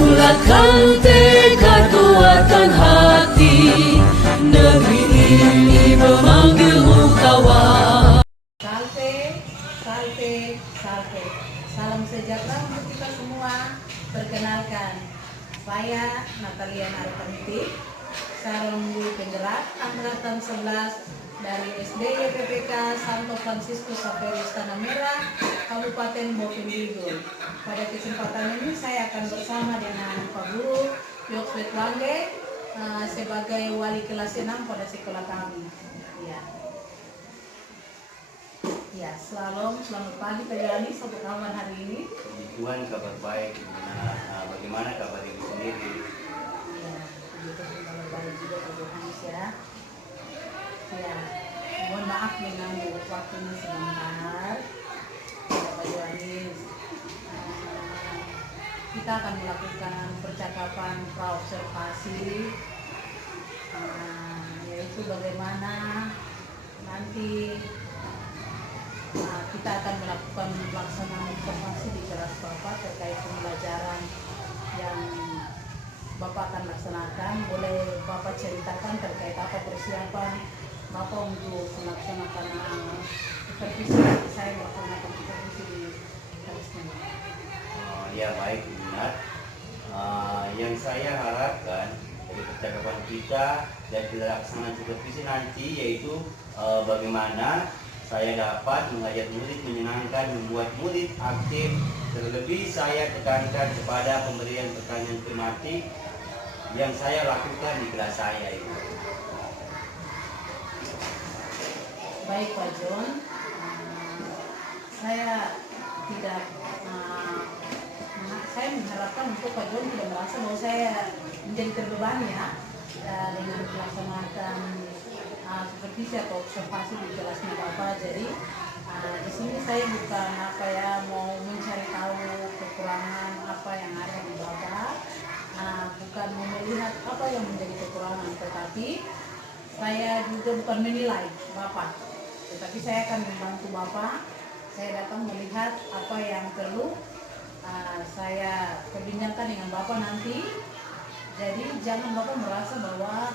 Bulatkan tekad kuatkan hati, negeri ini memanggilmu kawan. Salte, salte, salte. Salam sejahtera untuk kita semua. Perkenalkan, saya Natalia Narpaniti, Sarung Dwi Penggerak Angkatan 11 dari SD YPPK Santo Francisco Saveris Tanah Merah, Kabupaten Bovendigul. Pada kesempatan ini saya akan bersama dengan Pak Guru Yokswet Langge sebagai wali kelas 6 pada sekolah kami. Ya, selamat pagi Pak Yani, apa kabar hari ini? Puji Tuhan, kabar baik. Bagaimana kabar ibu sendiri? Ya, begitu kabar baik juga Pak Johanis ya. Ya, mohon maaf mengganggu waktunya sebentar. Ya, Pak Johanis. Kita akan melakukan percakapan praobservasi, yaitu bagaimana nanti kita akan melakukan pelaksanaan observasi di kelas Bapak terkait pembelajaran yang Bapak akan laksanakan. Boleh Bapak ceritakan terkait apa persiapan Bapak untuk melaksanakan supervisi? Saya melaksanakan supervisi di kelas ini. Ya baik, benar. Yang saya harapkan dari percakapan kita dan pelaksanaan supervisi nanti yaitu bagaimana saya dapat mengajak murid menyenangkan, membuat murid aktif. Terlebih saya tekankan kepada pemberian pertanyaan tematik yang saya lakukan di kelas saya itu. Baik Pak John, saya mengharapkan untuk Pak John tidak merasa bahwa saya menjadi terbebani ya dengan melaksanakan supervisi atau observasi di kelasnya Bapak. Jadi di sini saya bukan mau mencari tahu kekurangan apa yang ada di Bapak, bukan mau melihat apa yang menjadi kekurangan, tetapi saya juga bukan menilai Bapak, tetapi saya akan membantu Bapak. Saya datang melihat apa yang perlu saya perbincangkan dengan Bapak nanti. Jadi jangan Bapak merasa bahwa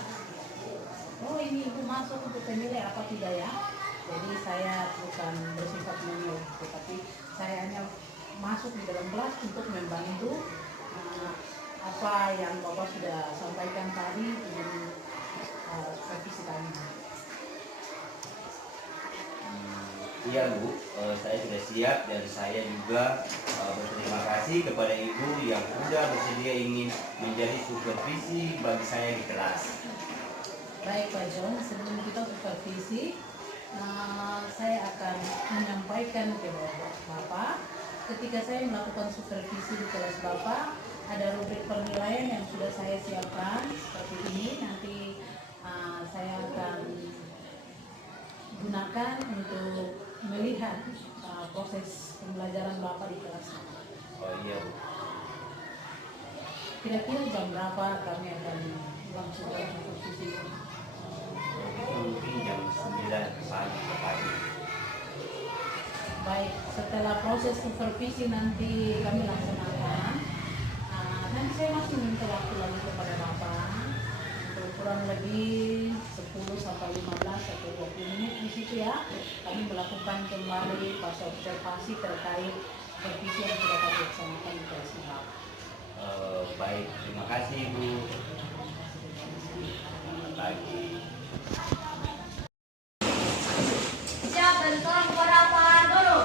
oh ini ibu masuk untuk penilai apa tidak ya. Jadi saya bukan bersifat menilai, tetapi saya hanya masuk di dalam kelas untuk membantu apa yang Bapak sudah sampaikan tadi dengan supervisi kami. Iya Bu, saya sudah siap dan saya juga berterima kasih kepada Ibu yang sudah bersedia ingin menjadi supervisi bagi saya di kelas. Baik Pak John, sebelum kita supervisi, saya akan menyampaikan ke Bapak, ketika saya melakukan supervisi di kelas Bapak, ada rubrik penilaian yang sudah saya siapkan seperti ini. Nanti saya akan gunakan untuk melihat proses pembelajaran Bapak di kelas. Oh iya Bu. Kira-kira jam berapa kami akan melangsungkan supervisi? Mungkin jam 9 pagi. Baik, setelah proses supervisi nanti kami laksanakan, nanti saya masih minta waktu lagi kepada Bapak untuk kurang lebih 10 sampai 15 atau 20 menit di situ ya. Kami melakukan kembali fase observasi terkait supervisi yang sudah kami laksanakan di kelas Bapak. Baik, terima kasih Bu. Selamat pagi. Siap dan tolong kepada Pak Guru.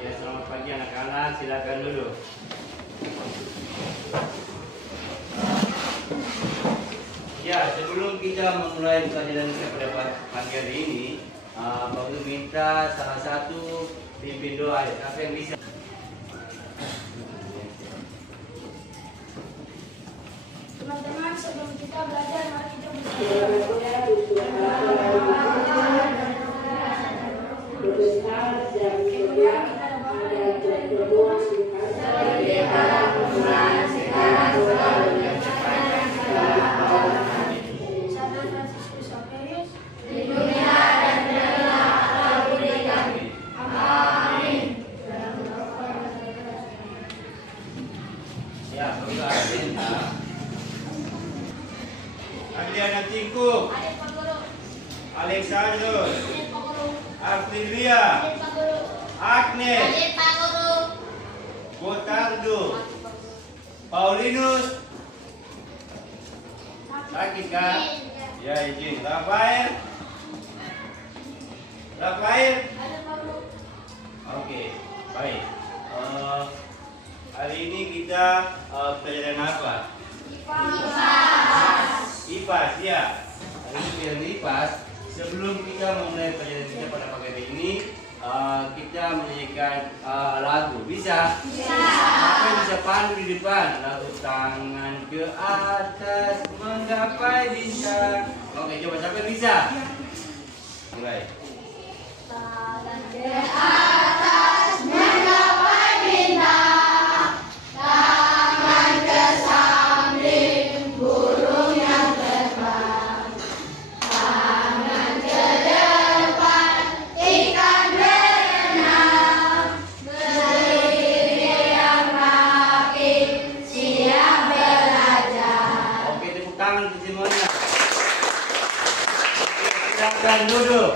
Ya, selamat silakan dulu. Ya, sebelum kita memulai pelajaran kita pada pagi hari ini, Pak Guru minta salah satu pimpin doa. Siapa yang bisa? Teman-teman, sebelum kita belajar, mari kita berdoa. Ya, Bapak Adriana Tingkuk, Adik Pak Guru, Alexander, adik Pak Guru, Artilia, adik Pak Guru, Agnes, adik Pak Guru. Gotardo, Paulinus, sakit kan? Ya izin. Rafael, Rafael. Adik Pak Guru. Oke, baik. Hari ini kita pelajaran apa? IPAS, ya. Hari ini pelajaran IPAS. Sebelum kita memulai pelajaran kita pada pagi hari ini, kita menyanyikan lagu. Bisa? Bisa. Apa yang bisa pandu di depan? Lagu tangan ke atas menggapai bintang. Oke, coba siapa yang bisa? Mulai. Tangan ke atas menggapai bintang, tangan ke samping burung yang terbang, tangan ke depan ikan berenang, berdiri yang rapi siap belajar. Oke, tepuk tangan untuk semuanya. Silakan duduk.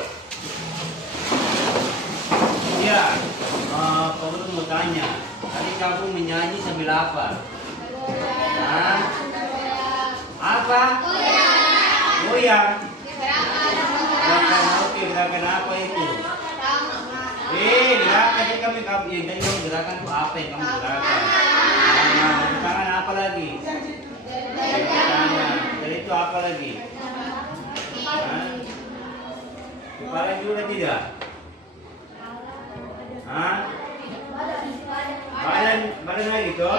Ya, Pak Guru mau tanya. Tadi kamu menyanyi sambil apa? Hah? Apa? Goyang. Gerakan oke, gerakan apa itu? Gerakan yang kami tadi kamu gerakan itu apa yang kamu gerakan? Tepuk tangan apa lagi? Tepuk tangan. Dari itu apa lagi? Hah? Kepala juga tidak? Hah? Badan lagi toh?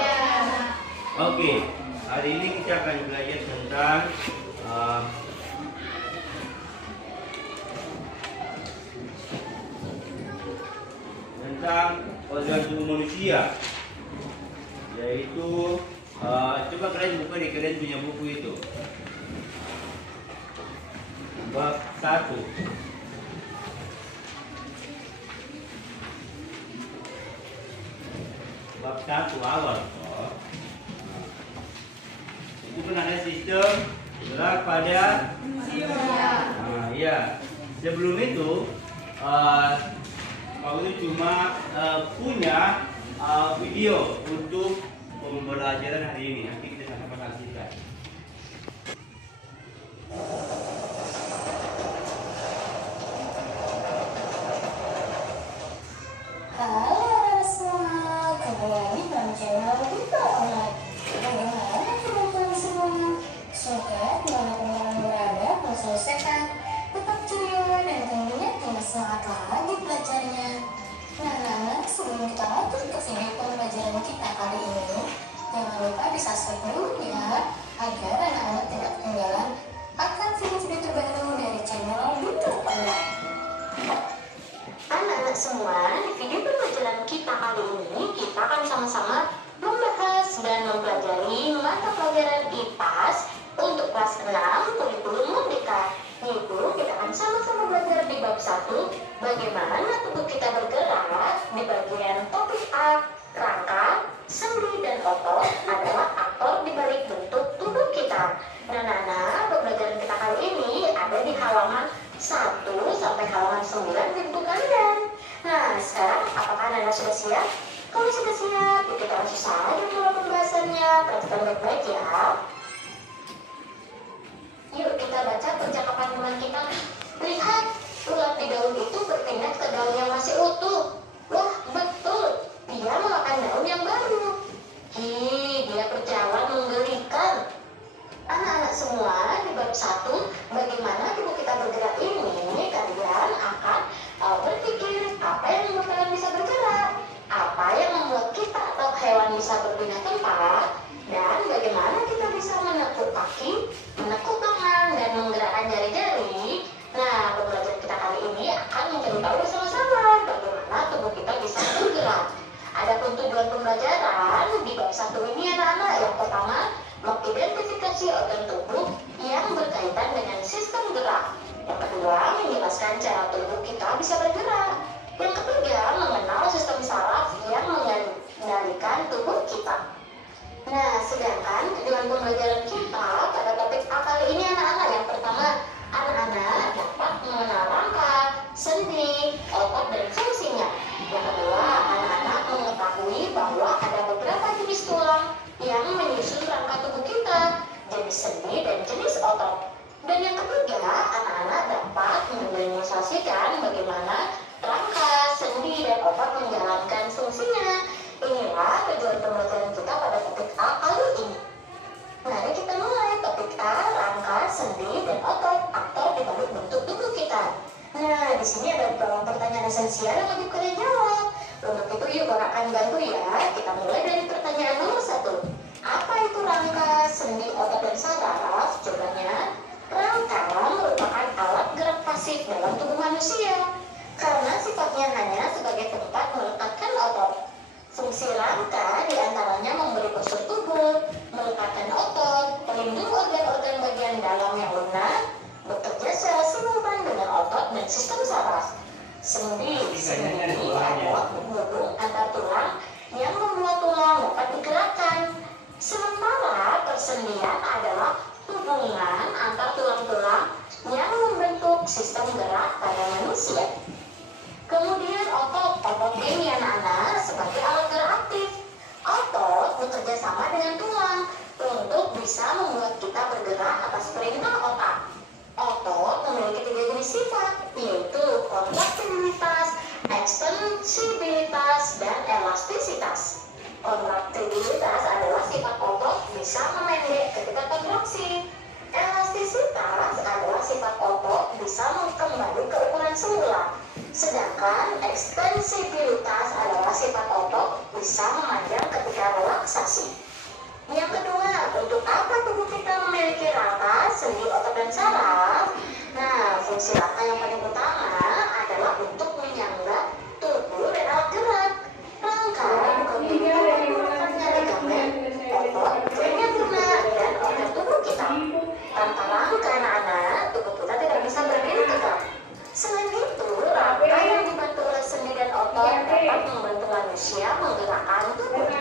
Oke. Hari ini kita akan belajar tentang organ tubuh manusia, yaitu coba kalian buka di kalian punya buku itu. Bab 1. Bab 1 awal. Itu kan ada sistem gerak pada iya. Sebelum itu Pak Guru cuma punya video untuk pembelajaran hari ini. Nanti kita sama-sama saksikan. Halo semua, kembali dalam channel Buka Online. Bagaimana kabar semua? Semoga dimanapun berada, selalu sehat, tetap ceria, dan tentunya tambah semangat lagi belajarnya. Nah, sebelum kita lanjut ke video pembelajaran kita kali ini, jangan lupa di-subscribe dulu ya, agar anak-anak tidak ketinggalan akan video-video terbaru dari channel Buka Online. Anak-anak semua, di video pembelajaran kita kali ini, kita akan sama-sama membahas dan mempelajari mata pelajaran IPAS untuk kelas 6 kurikulum Merdeka. Yaitu kita akan sama-sama belajar di bab 1, bagaimana tubuh kita bergerak. Di bagian topik A, rangka, sendi, dan otot adalah aktor di balik bentuk tubuh kita. Nah, pembelajaran kita kali ini ada di halaman 1 sampai halaman 9 di buku kalian. Nah, sekarang apakah Anda sudah siap? Kalau sudah siap, kita langsung saja mulai pembahasannya. Perhatikan baik-baik ya. Yuk kita baca percakapan teman kita. Lihat, ulat di daun itu berpindah ke daun yang masih utuh. Wah, betul. Dia memakan daun tujuan pembelajaran kita pada topik A kali ini anak-anak. Yang pertama, anak-anak dapat mengenal rangka, sendi, otot, dan fungsinya. Yang kedua, anak-anak mengetahui bahwa ada beberapa jenis tulang yang menyusun rangka tubuh kita, jenis sendi dan jenis otot. Dan yang ketiga, anak-anak dapat mendemonstrasikan bagaimana rangka, sendi, dan otot menjalankan fungsinya. Inilah tujuan pembelajaran kita pada topik A kali ini. Mari kita mulai topik A, rangka, sendi, dan otot, aktor di balik bentuk tubuh kita. Nah, di sini ada beberapa pertanyaan esensial yang wajib kalian jawab. Untuk itu yuk kakak akan bantu ya. Kita mulai dari pertanyaan nomor 1. Apa itu rangka, sendi, otot, dan saraf? Jawabannya, rangka merupakan alat gerak pasif dalam tubuh manusia karena sifatnya hanya sebagai tempat meletakkan otot. Fungsi rangka diantaranya memberi postur tubuh, melekatkan otot, pelindung organ-organ bagian dalam yang lunak, bekerja secara simultan dengan otot dan sistem saraf. Sendi adalah penghubung antar tulang yang membuat tulang dapat digerakkan. Sementara persendian adalah hubungan antar tulang-tulang yang membentuk sistem gerak pada manusia. Kemudian otot ini anak-anak sebagai alat gerak aktif. Otot bekerja sama dengan tulang untuk bisa membuat kita bergerak atas perintah otak. Otot memiliki 3 jenis sifat, yaitu kontraktibilitas, ekstensibilitas, dan elastisitas. Kontraktibilitas adalah sifat otot bisa memendek ketika kontraksi. Elastisitas adalah sifat otot bisa kembali ke ukuran semula. Sedangkan ekstensibilitas adalah sifat otot bisa memanjang ketika relaksasi. Yang kedua, untuk apa tubuh kita memiliki rangka, sendi, otot, dan saraf? Nah, fungsi rangka yang paling utama adalah untuk menyangga tubuh dan alat gerak. Rangka menggunakannya ligamen, otot, bagian lunak, dan organ tubuh kita. Tanpa rangka anak-anak, tubuh kita tidak bisa berdiri tegak. Selain itu, rangka yang dibantu oleh sendi dan otot dapat membantu manusia menggerakkan tubuh.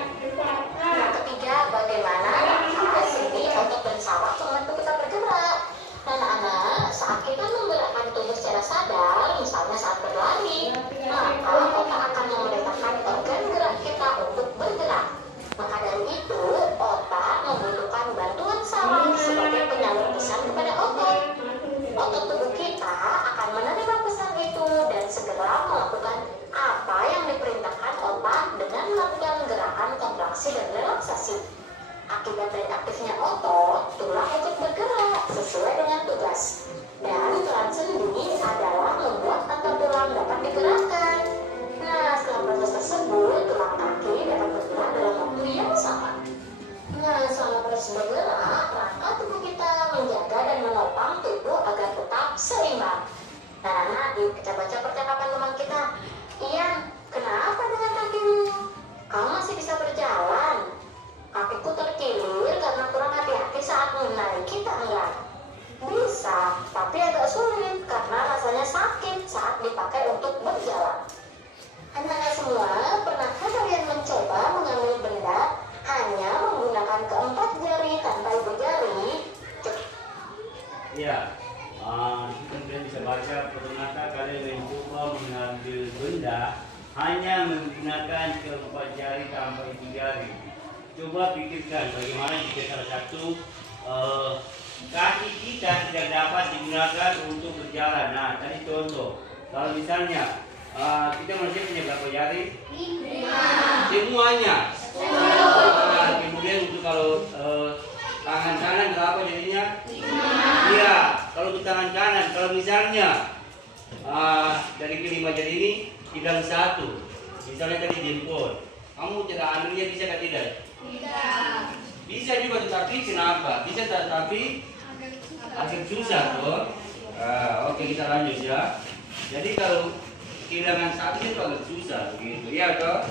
Yang ketiga, bagaimana rangka, sendi, otot, dan saraf membantu kita bergerak. Anak-anak, saat kita menggerakkan tubuh secara sadar, misalnya saat berlari, maka otak akan memerintahkan organ gerak kita untuk bergerak. Maka dari itu, otak membutuhkan bantuan saraf sebagai penyalur pesan kepada otot. Otot tubuh kita akan menerima pesan itu dan segera melakukan apa yang diperintahkan otak dengan melakukan gerakan kontraksi dan relaksasi. Akibat dari aktifnya otot, tulang ikut bergerak sesuai dengan tugas. Dan peran sendi adalah membuat antar tulang dapat digerakkan. Nah, setelah proses tersebut, tulang kaki dapat bergerak dalam waktu yang sama. Nah, selama proses bergerak, rangka tubuh kita menjaga dan menopang tubuh agar tetap seimbang. Nah, kita baca percakapan teman kita. Ian, kenapa dengan kakimu? Kamu masih bisa berjalan. Kakiku terkilir karena kurang hati-hati saat menaiki tangga. Bisa, tapi agak sulit karena rasanya sakit saat dipakai untuk berjalan. Anak-anak semua, pernahkah kalian mencoba mengambil benda hanya menggunakan keempat jari tanpa ibu jari? Iya, kalian bisa baca, pernahkah kalian mencoba mengambil benda hanya menggunakan keempat jari tanpa ibu jari? Coba pikirkan bagaimana jika salah satu kaki kita tidak dapat digunakan untuk berjalan. Nah, tadi contoh, kalau misalnya kita manusia punya berapa jari? 5. Semuanya. Kemudian untuk kalau tangan kanan berapa jadinya? 5. Iya, kalau untuk tangan kanan, kalau misalnya dari kelima jari ini hilang 1, misalnya tadi jempol, kamu cara ambilnya bisa atau tidak? Tidak. Bisa juga, tetapi kenapa? Bisa tetapi agak susah toh. Oke, kita lanjut ya. Jadi kalau kehilangan 1 itu agak susah begitu, ya toh?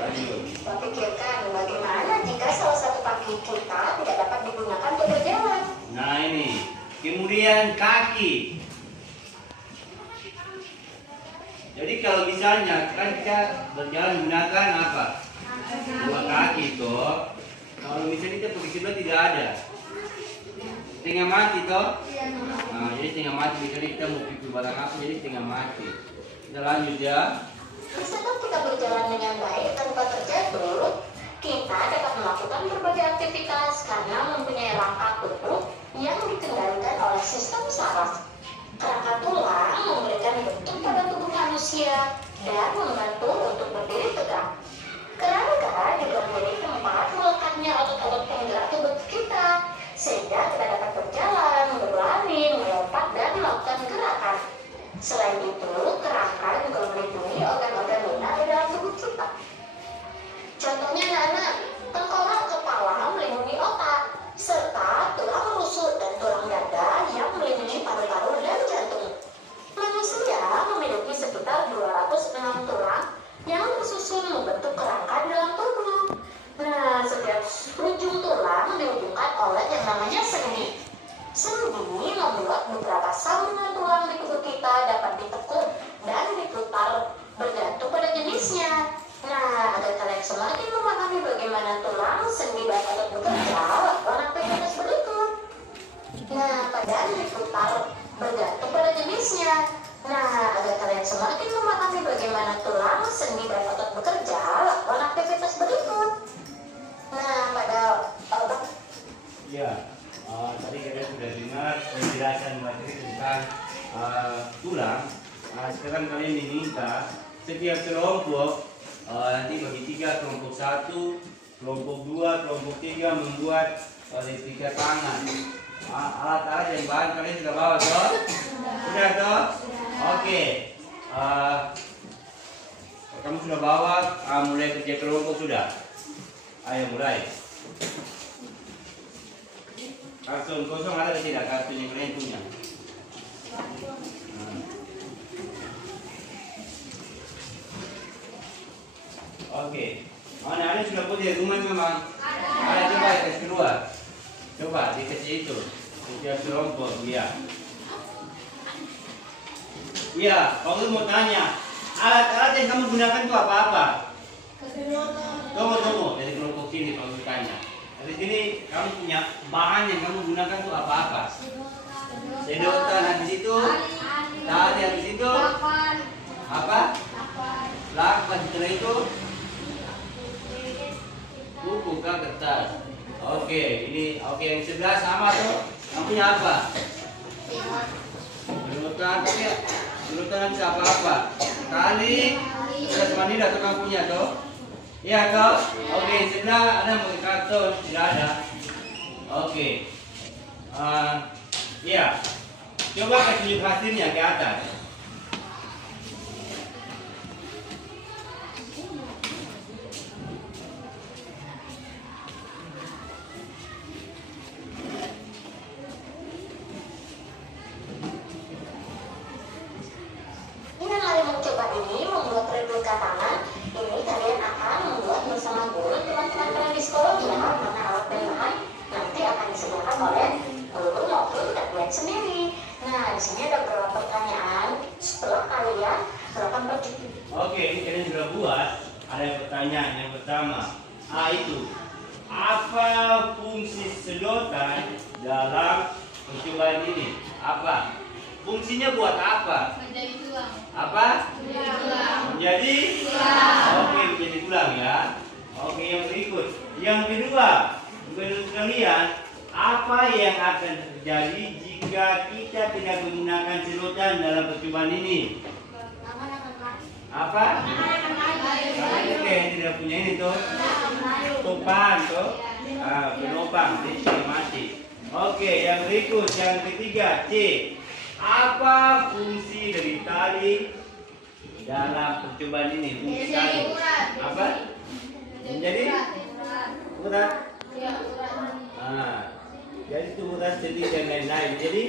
Lanjut. Pikirkan bagaimana jika salah satu kaki kita tidak dapat digunakan untuk berjalan. Nah ini, kemudian kaki. Jadi kalau misalnya kan kita berjalan menggunakan apa? 2 kaki toh. Kalau misalnya kita posisi sebelah tidak ada. Setengah mati toh. Nah, jadi setengah mati. Misalnya kita mau pipi barang apa, jadi setengah mati. Kita lanjut ya. Misalkan kita berjalan dengan baik tanpa terjatuh, kita dapat melakukan berbagai aktivitas karena mempunyai rangka tubuh yang dikendalikan oleh sistem saraf. Rangka tulang memberikan bentuk pada tubuh manusia dan membantu untuk berdiri tegak. Kerangka juga menjadi tempat melekatnya otot-otot penggerak tubuh kita, sehingga kita dapat berjalan, berlari, melompat, dan melakukan gerakan. Selain itu, kerangka juga melindungi organ-organ lunak di dalam tubuh kita. Contohnya anak-anak, tengkorak kepala melindungi otak, serta tulang rusuk dan tulang dada yang melindungi paru-paru dan jantung. Manusia memiliki sekitar 206 tulang yang tersusun membentuk kerangka di dalam tubuh. Nah, setiap ujung tulang dihubungkan oleh yang namanya sendi. Sendi membuat beberapa sambungan tulang di tubuh kita dapat ditekuk dan diputar bergantung pada jenisnya. Nah, agar kalian semakin memahami bagaimana tulang, sendi, dan otot bekerja, lakukan aktivitas berikut. Nah, pada diputar bergantung pada jenisnya. Nah, agar kalian semakin memahami bagaimana tulang, sendi, dan otot bekerja, lakukan aktivitas berikut. Nah, pada Ya, tadi kita sudah dengar penjelasan materi tentang tulang. Sekarang kalian diminta setiap kelompok nanti bagi 3, kelompok 1, kelompok 2, kelompok 3 membuat replika tangan. Alat-alat yang bahan kalian sudah bawa toh? Sudah toh? Oke. Kamu sudah bawa, mulai kerja kelompok sudah? Ayo mulai. Kartun kosong ada tidak kartun yang kalian punya? Oke. Mana ada sudah punya rumah memang? Ada coba kasih keluar. Coba dikasih itu. Setiap kelompok dia. Iya, kalau mau tanya, alat-alat yang kamu gunakan itu apa-apa? Tunggu. Dari kelompok sini kalau tanya. Dari sini kamu punya bahan yang kamu gunakan itu apa-apa? Sedotan habis itu, tali habis itu, apa? Lakban setelah itu, buku kah kertas? Oke, ini oke yang sebelah sama tuh. Kamu punya apa? Sedotan ya. Sedotan bisa apa-apa? Tali, kertas manila tuh kamu punya tuh. Iya toh? Oke, sebelah ada mau karton, tidak ada. Oke. Iya. Coba kasih hasilnya ke atas. Dengan kalian mencoba ini membuat replika tangan, ini kalian akan membuat bersama guru teman-teman kalian di sekolah ya, karena alat dan bahan nanti akan disediakan oleh guru maupun kalian sendiri. Nah, di sini ada beberapa pertanyaan. Setelah kalian melakukan percobaan. Oke, ini kalian sudah buat. Ada pertanyaan yang pertama. Itu apa fungsi sedotan dalam percobaan ini? Apa? Fungsinya buat apa? Menjadi tulang. Apa? Menjadi tulang. Oke, menjadi tulang ya. Oke, yang berikut. Yang kedua, menurut kalian apa yang akan terjadi jika kita tidak menggunakan sedotan dalam percobaan ini? Apa? Karena kita yang tidak punya ini tuh topan tuh, penopang, jadi mati. Oke, yang berikut, yang ketiga, C. Apa fungsi dari tali dalam percobaan ini? Fungsi tali apa? Menjadi urat. Jadi itu urat jadi dan lain-lain. Jadi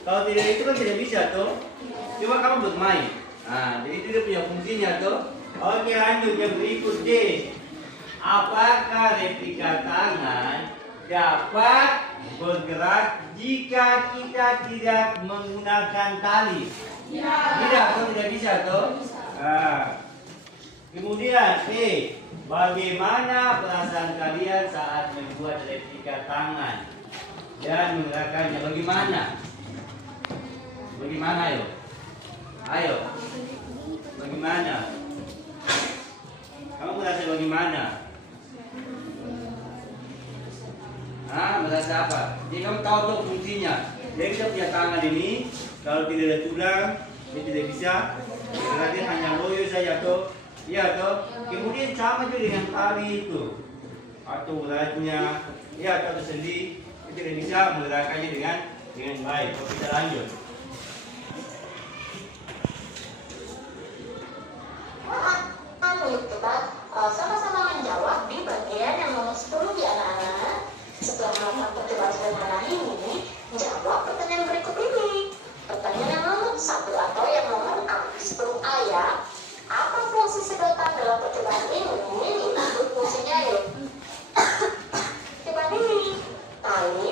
kalau tidak itu kan tidak bisa tuh. Coba kamu bermain. Jadi itu dia punya fungsinya tuh. Oke, lanjut yang berikut D. Apakah replika tangan dapat bergerak jika kita tidak menggunakan tali? Tidak, kok tidak bisa tuh. Kemudian bagaimana perasaan kalian saat membuat replika tangan dan menggerakkannya? Bagaimana? Bagaimana ayo? Ayo. Bagaimana? Kamu merasa bagaimana? Merasa apa? Jadi kamu tahu tuh fungsinya. Jadi kita punya tangan ini, kalau tidak ada tulang, dia tidak bisa. Berarti hanya loyo saja tuh. Iya toh. Kemudian sama juga dengan tali itu atau uratnya, ya atau sendi, kita tidak bisa menggerakkannya dengan baik. Oke, kita lanjut. Kita sama-sama menjawab di bagian yang nomor 10 di anak-anak. Setelah melakukan percobaan sederhana ini, jawab pertanyaan berikut ini. Pertanyaan yang nomor 1 atau yang nomor A. Sebelum ayat, apa fungsi sedotan dalam percobaan ini? Fungsinya ya. Percobaan ini, tali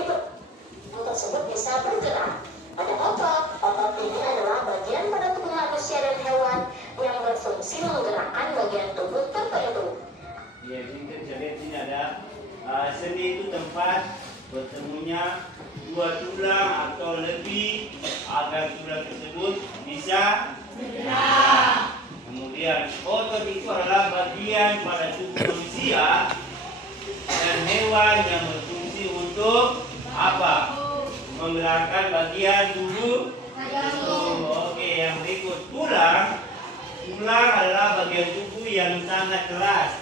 tersebut bisa bergerak. Ada otot. Otot ini adalah bagian pada tubuh manusia dan hewan yang berfungsi menggerakkan bagian tubuh tertentu. Ya, jadi kita bisa lihat sini ada sendi itu tempat bertemunya dua tulang atau lebih agar tulang tersebut bisa bergerak. Kemudian otot itu adalah bagian pada tubuh manusia dan hewan yang berfungsi untuk apa? Menggerakkan bagian tubuh. Oke, yang berikut tulang. Tulang adalah bagian tubuh yang sangat keras.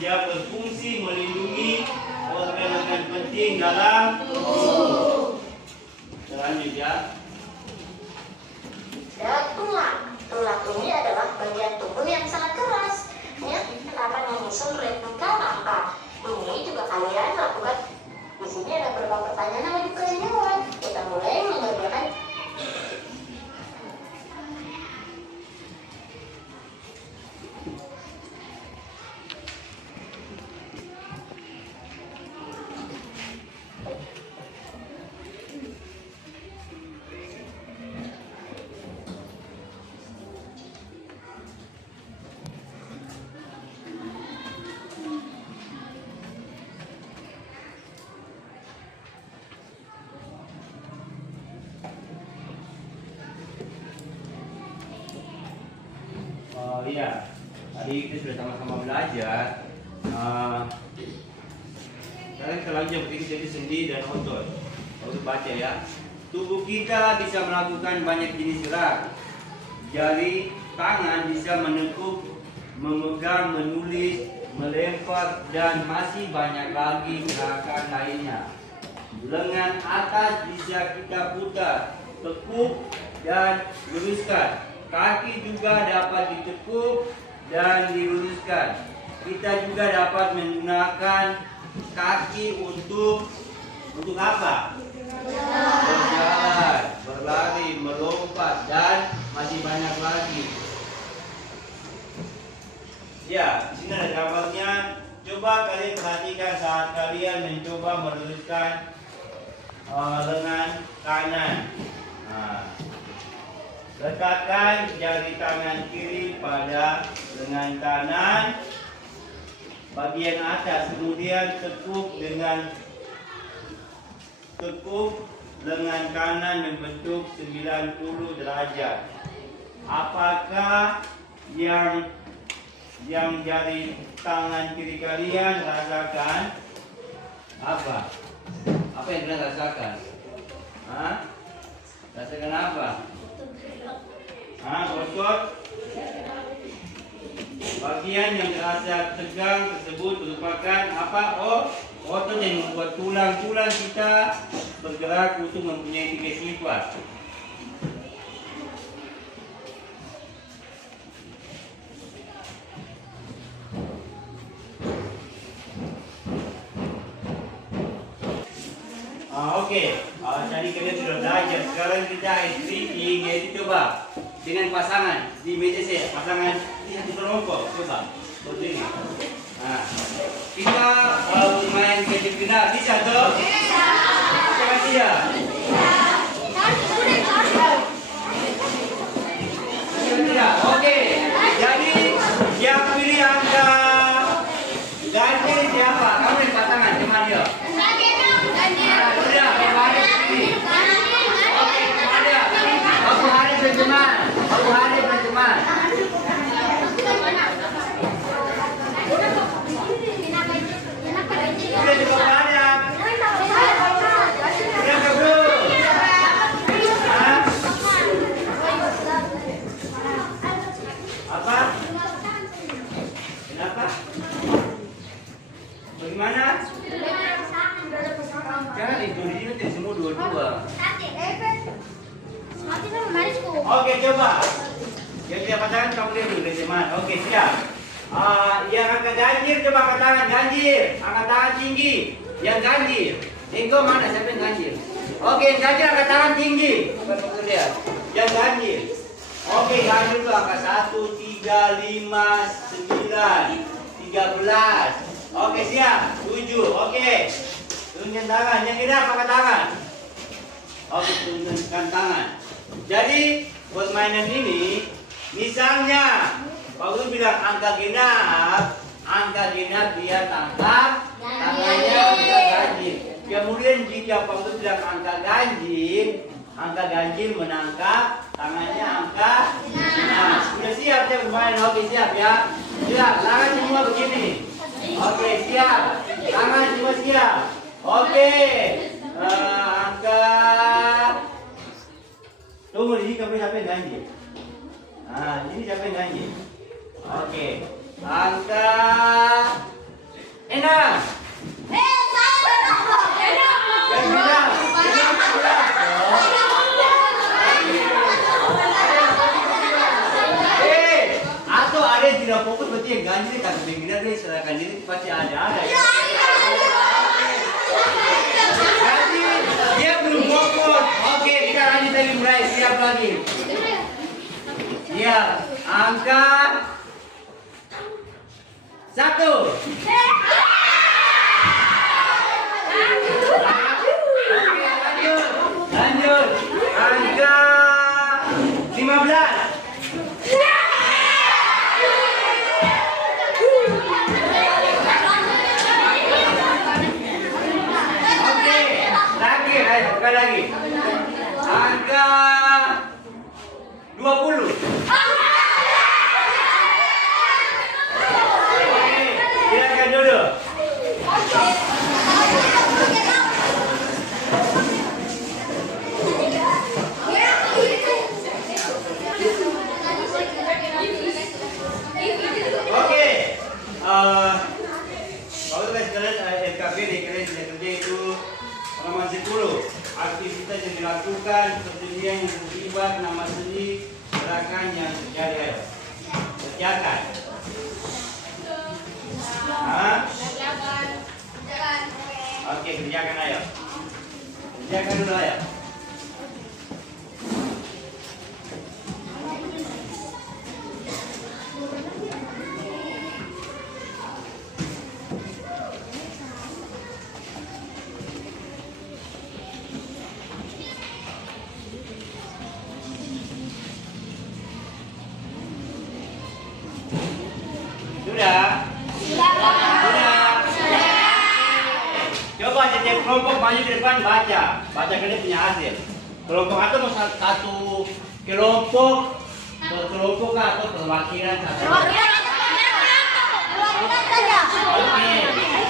Dia berfungsi melindungi organ-organ penting dalam tubuh. Selanjutnya, tulang. Tulang ini adalah bagian tubuh yang sangat keras. Ya, kita akan menyusun replika langkah. Ini juga kalian lakukan. Di sini ada beberapa pertanyaan yang wajib kalian jawab. Kita mulai mengerjakan. oh iya, tadi kita sudah sama-sama belajar. Sekarang kita lanjut jadi sendi dan otot. Lalu baca ya. Tubuh kita bisa melakukan banyak jenis gerak. Jari tangan bisa menekuk, memegang, menulis, melempar, dan masih banyak lagi gerakan lainnya. Lengan atas bisa kita putar, tekuk, dan luruskan. Kaki juga dapat ditekuk dan diluruskan. Kita juga dapat menggunakan kaki untuk apa? Berjalan, berlari, melompat, dan masih banyak lagi. Ya, di sini ada gambarnya. Coba kalian perhatikan saat kalian mencoba meluruskan lengan kanan. Letakkan jari tangan kiri pada lengan kanan bagian atas, kemudian tekuk lengan kanan membentuk 90 derajat. Apakah yang jari tangan kiri kalian rasakan? Apa yang kalian rasakan? Rasakan apa? Otot. Bagian yang terasa tegang tersebut merupakan apa? Otot yang membuat tulang-tulang kita bergerak untuk mempunyai 3 sifat. Oke. Tadi kalian sudah belajar. Sekarang kita stripping, yaitu coba dengan pasangan di meja saya, pasangan di satu kelompok, coba berdiri. Kita main gadget final, bisa toh? Bisa. Bisa kasih ya? Bisa. Oke. Jadi yang pilih Bagaimana? Sudah ada pasangan. Jangan itu di sini tidak semua dua-dua. Mati sama Marisku. Oke, coba. Yang tidak pasangan kamu lihat dulu teman. Oke, siap. Yang angkat ganjil coba angkat tangan ganjil. Angkat tangan tinggi. Yang ganjil. Engkau mana? Siapa yang ganjil? Oke, yang ganjil angkat tangan tinggi. Bukan lihat. Yang ganjil. Oke, ganjil itu angka 1, 3, 5, 9, 13. Oke, siap. 7. Oke. Tunjukkan tangan. Yang genap angkat tangan. Oke, tunjukkan tangan. Jadi, buat mainan ini, misalnya, kalau bilang angka genap dia tangkap, tangannya angka ganjil. Kemudian jika Pak Utu bilang angka ganjil menangkap, tangannya angka genap. Sudah siap ya bermain? Oke, siap ya. Siap, tangan semua begini. Oke, siap. Tangan semua siap. Oke. Angka. Tunggu, ini siapa yang ganjil? Nah, ini siapa yang ganjil? Oke. Angka 6. Atau ada yang tidak fokus berarti yang ganjil kan pinggiran deh, sedangkan ini pasti ada ya. Jadi dia belum fokus. Oke, kita lanjut lagi mulai, siap lagi. Siap. Angka 1. Lanjut. Angka 15. Oke, sekali lagi. Angka 20. Oke, silakan duduk. Oke, kalau guys kalian LKP di kalian sudah kerja itu halaman 10. Aktivitas yang dilakukan pertunjukan yang terlibat nama seni gerakan yang terjadi. Kerjakan. Oke, kerjakan ayo. Kerjakan dulu ayo. Sudah? Coba setiap kelompok maju di depan baca. Baca kalian punya hasil. Kelompok atau mau satu kelompok atau perwakilan satu. Oke.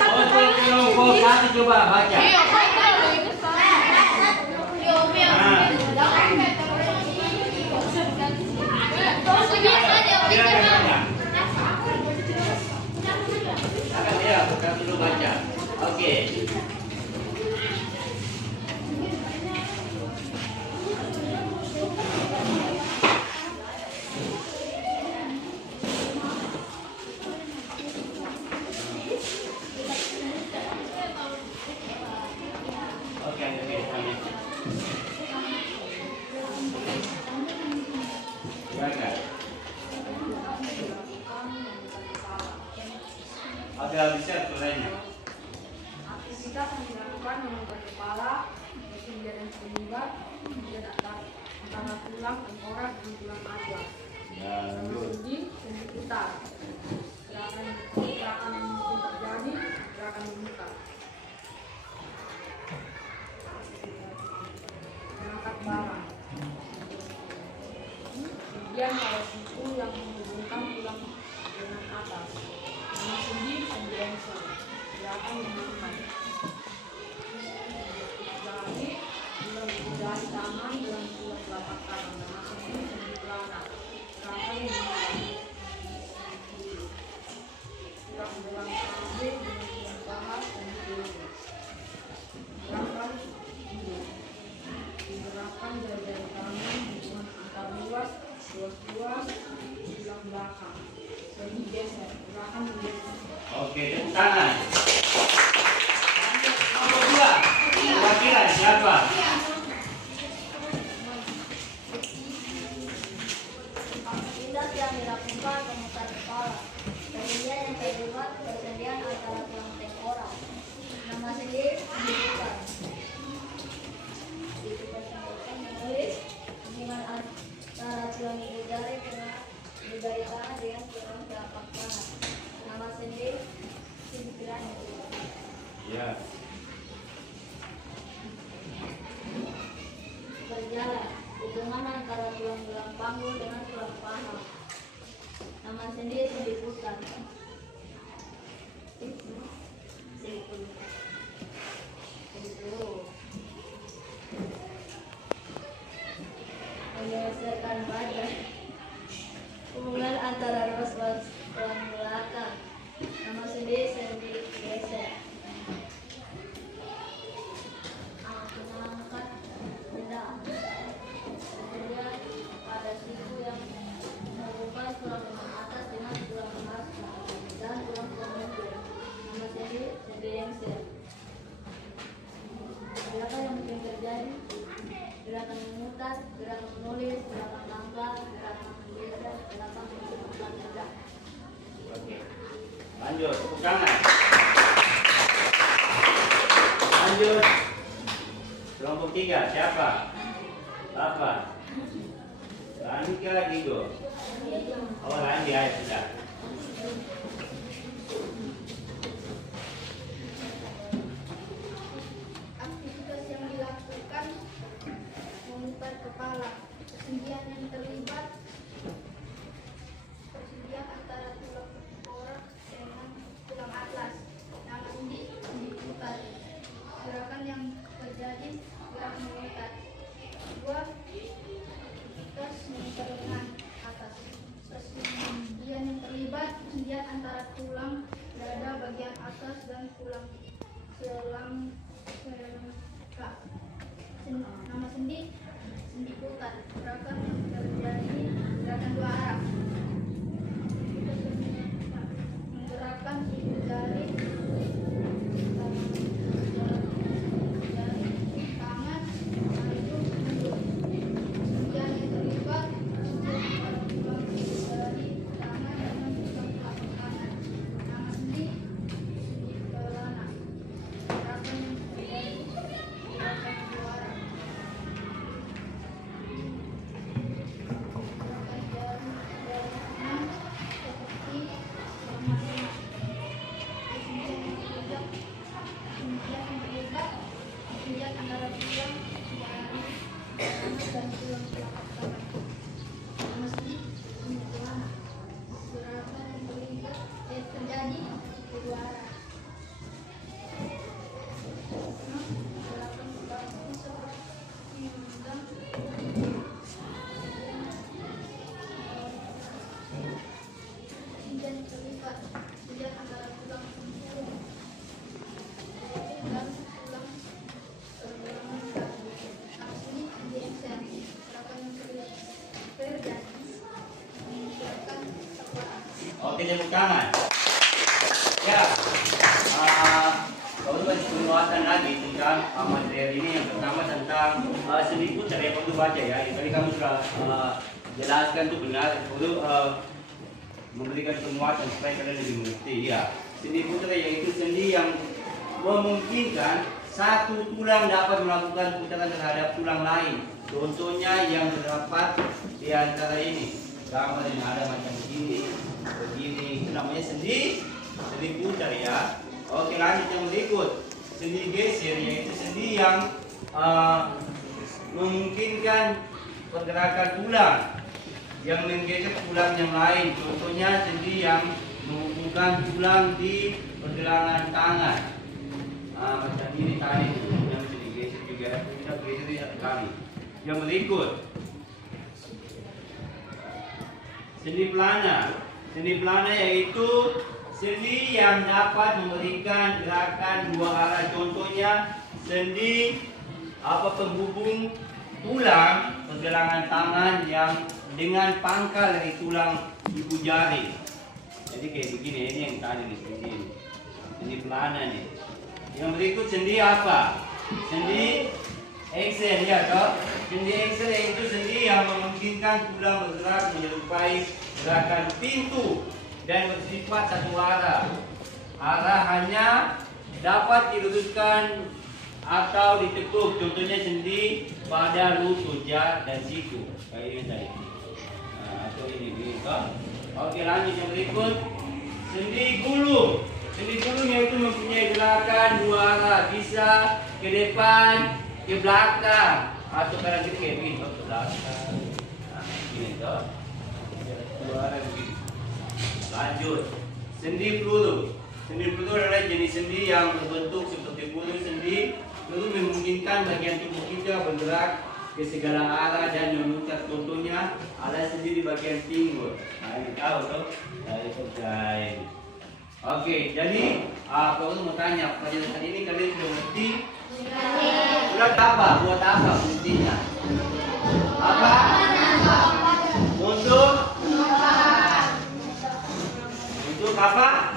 Untuk kelompok satu coba baca. Bukan dulu baca. Oke. Oke, depannya. Silakan. Ada bisa aturannya. Aktivitas yang dilakukan mengangkat kepala, bersinggah dan terlibat, kemudian antara tulang, tengkorak, dan tulang aja. Sendi, sendi putar. Gerakan yang mungkin terjadi, gerakan membuka. Mengangkat barang. Kemudian kalau siku yang menghubungkan tulang dengan atas. Nama sendi, sendi lengser. Gerakan membuka. Jari, jari tangan dalam dua telapak tangan. Nama sendi, sendi pelana. Gerakan membuka. Kurang dalam kambing dengan bahan Oke, tepuk tangan. Nomor 2. Kira-kira siapa? Aktivitas yang dilakukan pemutar kepala. Persendian yang terlibat persendian antara tulang tengkorak. Nama sendi dibuka. Itu persendian menulis hubungan antara tulang ibu jari dengan ibu jari kanan dengan tulang telapak kanan. Nama sendi singkiran. Ya. Berjalan. Hubungan antara tulang panggul dengan tulang paha. Nama sendi sendi putar. Menggeserkan badan. Hubungan antara ros tulang belakang. Nama sendi sendi geser. Mengangkat benda. Kemudian pada siku yang menghubungkan tulang lengan atas dengan tulang lemas dan tulang punggung. Nama sendi lengser. Gerakan yang mungkin terjadi: gerakan memutar, gerakan menulis, gerakan langkah, gerakan menggeser, gerakan menghubungkan benda. Oke. Lanjut, tepuk tangan. Lanjut. Kelompok 3, siapa? Bapak. Lanjut Digo. Oh, lanjut ya sudah. Aktivitas yang dilakukan memutar kepala. Persendian yang terlibat persendian antara tulang tengkorak dengan tulang atlas. Nama sendi putar. Gerakan yang terjadi gerak memutar. 2. Tos memutar lengan atas. Persendian yang terlibat persendian antara tulang dada bagian atas dan tulang selangka. Nama sendi putar. Gerakan yang terjadi gerakan dua arah. Menggerakkan ibu jari tangan maju mundur. Persendian yang terlibat persendian antara tulang ibu jari tangan dengan tulang telapak kanan. Nama sendi pelana. Gerakan yang terjadi gerakan dua arah. Gerakan jari enam seperti sama-sama. Persendian yang terlibat persendian antara tulang jari kanan dan tulang telapak kanan. Nama sendi pelana. Gerakan yang terlibat terjadi kedua arah. Gerakan bahu seperti menggenggam. Persendian yang terlibat persendian antara tulang punggung dan tulang belakang. Nama sendi lengser. Gerakan yang terlibat terjadi menggerakkan kepala. Oke, tepuk tangan. Ya. Kau juga penguatan lagi tentang materi ini. Yang pertama tentang sendi putar ya, kau baca ya. Tadi kamu sudah jelaskan itu benar. Kau memberikan penguatan supaya kalian lebih mengerti. Ya, sendi putar yaitu sendi yang memungkinkan satu tulang dapat melakukan putaran terhadap tulang lain. Contohnya yang terdapat di antara ini. Gambar yang ada macam begini, begini. Itu namanya sendi putar ya. Oke, lanjut yang berikut. Sendi geser yaitu sendi yang memungkinkan pergerakan tulang yang menggeser tulang yang lain. Contohnya sendi yang menghubungkan tulang di pergelangan tangan. Macam ini tadi yang sendi geser juga. Kita geser di satu kali. Yang berikut, sendi pelana. Sendi pelana yaitu sendi yang dapat memberikan gerakan dua arah. Contohnya sendi penghubung tulang pergelangan tangan yang dengan pangkal dari tulang ibu jari. Jadi kayak begini, ini yang tadi di sini. Sendi pelana nih. Yang berikut sendi apa? Sendi Excel ya toh. Sendi Excel itu sendi yang memungkinkan tulang bergerak menyerupai gerakan pintu dan bersifat satu arah. Arahannya dapat diluruskan atau ditekuk. Contohnya sendi pada lutut ya dan siku. Kayak ini tadi. Nah, atau ini toh. Oke, lanjut yang berikut. Sendi gulung. Sendi gulung yaitu mempunyai gerakan dua arah, bisa ke depan, ke belakang, atau kadang kita kayak begini, ke belakang. Nah, ini toh. Dua arah begini. Lanjut. Sendi peluru. Sendi peluru adalah jenis sendi yang berbentuk seperti peluru. Sendi peluru memungkinkan bagian tubuh kita bergerak ke segala arah dan memutar. Contohnya ada sendi di bagian pinggul. Nah, ini tahu toh dari kerjain. Oke, jadi kalau mau tanya pelajaran ini kalian sudah mengerti? Sudah apa? Buat apa fungsinya? Apa? Untuk apa?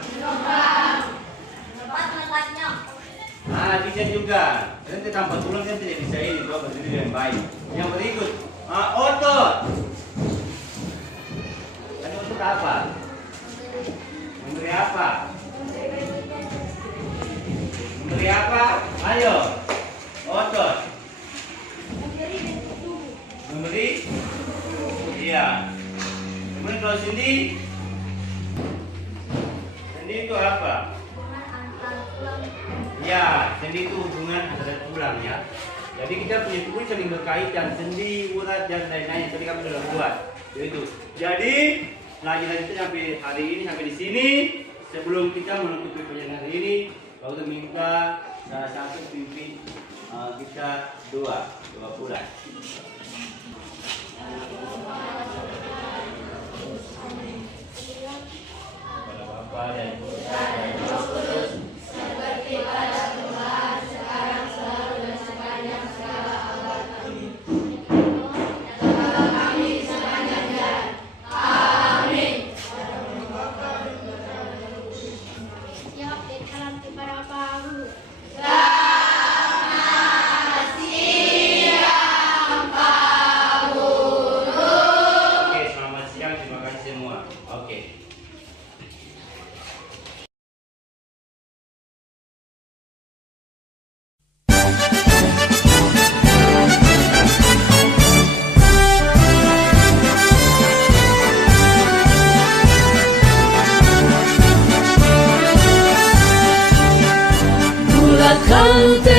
Nah, bisa juga. Nanti tanpa tulang kan tidak bisa ini, kalau berdiri dengan baik. Yang berikut, otot. Tadi otot apa? Memberi apa? Memberi apa? Ayo, otot. Memberi? Iya. Kemudian kalau sendi itu apa? Ya, sendi itu hubungan antara tulang ya. Jadi kita punya tubuh saling berkaitan, sendi, urat dan lain-lain. Tadi kami sudah buat. Itu. Jadi pelajaran kita sampai hari ini sampai di sini. Sebelum kita menutupi pelajaran hari ini, kalau minta salah satu pimpin kita doa bulan. Bapa dan Putra dan Roh Kudus, seperti pada Tuhan, sekarang, selalu, dan sepanjang segala abad. Amin. Kami sepanjang jalan. Amin. Jawab dan salam kepada Pak Guru. Selamat siang Pak Guru. Oke, selamat siang, terima kasih semua. Oke. Cante